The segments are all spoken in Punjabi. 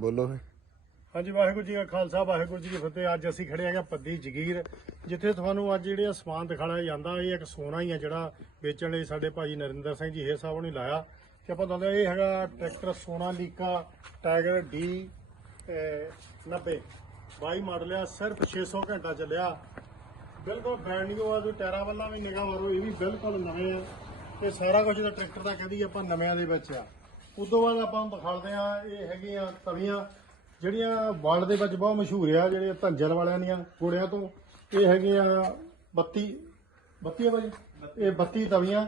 ਬੋਲੋ ਫੇ ਹਾਂਜੀ, ਵਾਹਿਗੁਰੂ ਜੀ ਕਾ ਖਾਲਸਾ, ਵਾਹਿਗੁਰੂ ਜੀ ਕੀ ਫਤਿਹ। ਅੱਜ ਅਸੀਂ ਖੜੇ ਹੈਗੇ ਪੱਦੀ ਜਗੀਰ, ਜਿੱਥੇ ਤੁਹਾਨੂੰ ਅੱਜ ਜਿਹੜੇ ਸਮਾਨ ਦਿਖਾਇਆ ਜਾਂਦਾ, ਇਹ ਇੱਕ ਸੋਨਾ ਹੀ ਆ ਜਿਹੜਾ ਵੇਚਣ ਲਈ ਸਾਡੇ ਭਾਈ ਨਰਿੰਦਰ ਸਿੰਘ ਜੀ, ਇਹ ਸਾਹਿਬ ਨੇ ਲਾਇਆ। ਤੇ ਆਪਾਂ ਦੱਸਦੇ ਇਹ ਹੈਗਾ ਟਰੈਕਟਰ ਸੋਨਾ ਲੀਕਾ ਟਾਈਗਰ ਡੀ 90 22 ਮਾਡਲ ਆ, ਸਿਰਫ 600 ਘੰਟਾ ਚੱਲਿਆ। ਬਿਲਕੁਲ ਬ੍ਰਾਂਡ ਨਿਊ ਆ, ਤੁਸੀਂ ਟਾਇਰਾਂ ਵੱਲਾਂ ਵੀ ਨਿਗਾਹ ਮਾਰੋ, ਇਹ ਵੀ ਬਿਲਕੁਲ ਨਵੇਂ ਆ। ਤੇ ਸਾਰਾ ਕੁਝ ਦਾ ਟਰੈਕਟਰ ਦਾ ਕਹਦੀ ਆਪਾਂ ਨਵਿਆਂ ਦੇ ਵਿੱਚ ਆ। ਉਦੋਂ ਬਾਅਦ ਆਪਾਂ ਨੂੰ ਦਿਖਾਉਂਦੇ ਆ ਇਹ ਹੈਗੀਆਂ ਤਵੀਆਂ ਜਿਹੜੀਆਂ ਵਰਲਡ ਦੇ ਵਿੱਚ ਬਹੁਤ ਮਸ਼ਹੂਰ ਆ ਜਿਹੜੇ ਧੰਜਲ ਵਾਲਿਆਂ ਦੀਆਂ ਘੋੜਿਆਂ ਤੋਂ। ਇਹ ਹੈਗੀਆਂ 32 32 ਆ ਭਾਜੀ ਇਹ 32 ਤਵੀਆਂ।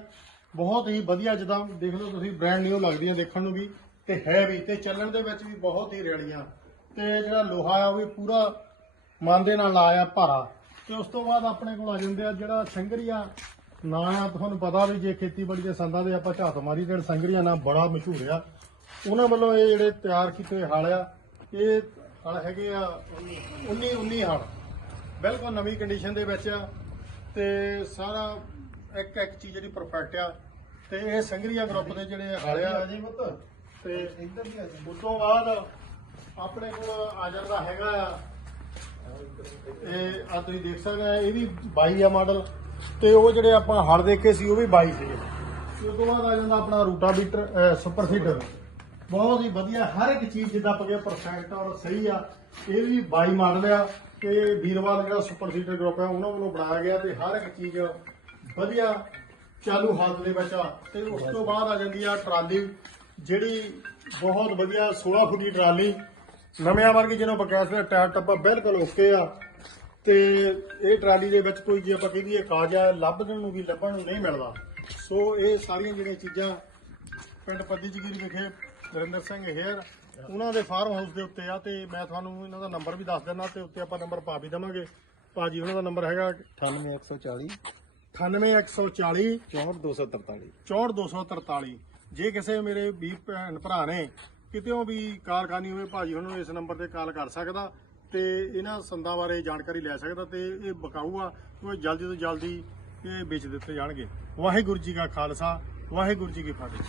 ਬਹੁਤ ਹੀ ਵਧੀਆ ਜਿੱਦਾਂ ਦੇਖ ਲਓ ਤੁਸੀਂ ਬ੍ਰਾਂਡ ਨਿਊ ਲੱਗਦੀਆਂ ਦੇਖਣ ਨੂੰ ਵੀ ਤੇ ਹੈ ਵੀ ਤੇ ਚੱਲਣ ਦੇ ਵਿੱਚ ਵੀ ਬਹੁਤ ਹੀ ਰੇੜੀਆਂ। ਤੇ ਜਿਹੜਾ ਲੋਹਾ ਆ ਉਹ ਵੀ ਪੂਰਾ ਮਨ ਦੇ ਨਾਲ ਲਾਇਆ ਭਾਰਾ। ਤੇ ਉਸ ਤੋਂ ਬਾਅਦ ਆਪਣੇ ਕੋਲ ਆ ਜਾਂਦੇ ਆ ਜਿਹੜਾ ਸੰਗਰੀਆ ਨਾਂ ਆ ਤੁਹਾਨੂੰ ਪਤਾ ਵੀ ਜੇ ਖੇਤੀਬਾੜੀ ਦੇ ਸੰਦਾਂ ਦੇ ਆਪਾਂ ਝਾਤ ਮਾਰੀ ਤੇ ਸੰਗਰੀਆ ਨਾਂ ਬੜਾ ਮਸ਼ਹੂਰ ਆ ਉਹਨਾਂ ਵੱਲੋਂ ਇਹ ਜਿਹੜੇ ਤਿਆਰ ਕੀਤੇ ਹਲ ਆ ਇਹ ਹਲ ਹੈਗੇ ਆ 19 19 ਹਲ। ਬਿਲਕੁਲ ਨਵੀਂ ਕੰਡੀਸ਼ਨ ਦੇ ਵਿੱਚ ਆ ਤੇ ਸਾਰਾ ਇੱਕ ਇੱਕ ਚੀਜ਼ ਜਿਹੜੀ ਪਰਫੈਕਟ ਆ ਤੇ ਇਹ ਸੰਗਰੀਆ ਗਰੁੱਪ ਦੇ ਜਿਹੜੇ ਹਲ ਆ। ਜੀ ਪੁੱਤ। ਤੇ ਉਸ ਤੋਂ ਬਾਅਦ ਆਪਣੇ ਕੋਲ ਆ ਜਾਂਦਾ ਹੈਗਾ ਆ ਇਹ ਆ ਤੁਸੀਂ ਦੇਖ ਸਕਦੇ ਆ ਇਹ ਵੀ 22 ਆ ਮਾਡਲ ਤੇ ਉਹ ਜਿਹੜੇ ਆਪਾਂ ਹਲ ਦੇਖੇ ਸੀ, ਉਹ ਵੀ 22 ਸੀਗੇ। ਤੇ ਉਸ ਤੋਂ ਬਾਅਦ ਆ ਜਾਂਦਾ ਆਪਣਾ ਰੂਟਾਵੀਟਰ ਸੁਪਰ ਸੀਡਰ। ਬਹੁਤ ਹੀ ਵਧੀਆ ਹਰ ਇੱਕ ਚੀਜ਼ ਜਿੱਦਾਂ ਆਪਾਂ ਪਰਫੈਕਟ ਔਰ ਸਹੀ ਆ। ਇਹ ਵੀ 22 ਮਾਡਲ ਆ ਤੇ ਵੀਰਵਾਲ ਜਿਹੜਾ ਸੁਪਰ ਸੀਡਰ ਗਰੁੱਪ ਆ, ਉਹਨਾਂ ਵੱਲੋਂ ਬਣਾਇਆ ਗਿਆ ਤੇ ਹਰ ਇੱਕ ਚੀਜ਼ ਵਧੀਆ ਚਾਲੂ ਹਾਲਤ ਦੇ ਵਿੱਚ ਆ। ਤੇ ਉਸ ਤੋਂ ਬਾਅਦ ਆ ਜਾਂਦੀ ਆ ਟਰਾਲੀ, ਜਿਹੜੀ ਬਹੁਤ ਵਧੀਆ 16 ਫੁੱਟ ਦੀ ਟਰਾਲੀ, ਨਵਿਆਂ ਵਰਗੀ ਜਿਹਨੂੰ ਬਕਾਇਸ ਦਾ ਟਾਇਰ ਟੱਪਾ ਬਿਲਕੁਲ ਓਕੇ ਆ। ਤੇ ਇਹ ਟਰਾਲੀ ਦੇ ਵਿੱਚ ਕੋਈ ਜੇ ਆਪਾਂ ਕਹੀਏ ਕਾਜਾ ਲੱਭਣ ਨੂੰ ਵੀ ਲੱਭਣ ਨੂੰ ਨਹੀਂ ਮਿਲਦਾ। ਸੋ ਇਹ ਸਾਰੀਆਂ ਜਿਹੜੀਆਂ ਚੀਜ਼ਾਂ ਪਿੰਡ ਪੱਦੀ ਜਗੀਰ ਵਿਖੇ ਨਰਿੰਦਰ ਸਿੰਘ ਹੇਅਰ ਉਹਨਾਂ ਦੇ ਫਾਰਮ ਹਾਊਸ ਦੇ ਉੱਤੇ ਆ ਤੇ ਮੈਂ ਤੁਹਾਨੂੰ ਇਹਨਾਂ ਦਾ ਨੰਬਰ ਵੀ ਦੱਸ ਦਿੰਦਾ ਤੇ ਉੱਤੇ ਆਪਾਂ ਨੰਬਰ ਪਾ ਵੀ ਦੇਵਾਂਗੇ। ਭਾਜੀ ਉਹਨਾਂ ਦਾ ਨੰਬਰ ਹੈਗਾ 98140 98140 64243 64243 ਜੇ ਕਿਸੇ ਮੇਰੇ ਵੀਰ ਭੈਣ ਭਰਾ ਨੇ ਕਿਤੇੋਂ ਵੀ ਕਾਰਖਾਨੀ ਹੋਵੇ ਭਾਜੀ ਉਹਨਾਂ ਨੂੰ ਇਸ ਨੰਬਰ ਤੇ ਕਾਲ ਕਰ ਸਕਦਾ। ਤੇ ਇਹਨਾਂ ਸੰਦਾਂ ਬਾਰੇ ਜਾਣਕਾਰੀ ਲੈ ਸਕਦਾ ਤੇ ਇਹ ਬਕਾਊ ਆ ਉਹ ਜਲਦੀ ਤੋਂ ਜਲਦੀ ਇਹ ਵੇਚ ਦਿੱਤੇ ਜਾਣਗੇ। ਵਾਹਿਗੁਰੂ ਜੀ ਕਾ ਖਾਲਸਾ, ਵਾਹਿਗੁਰੂ ਜੀ ਕੀ ਫਤਿਹ।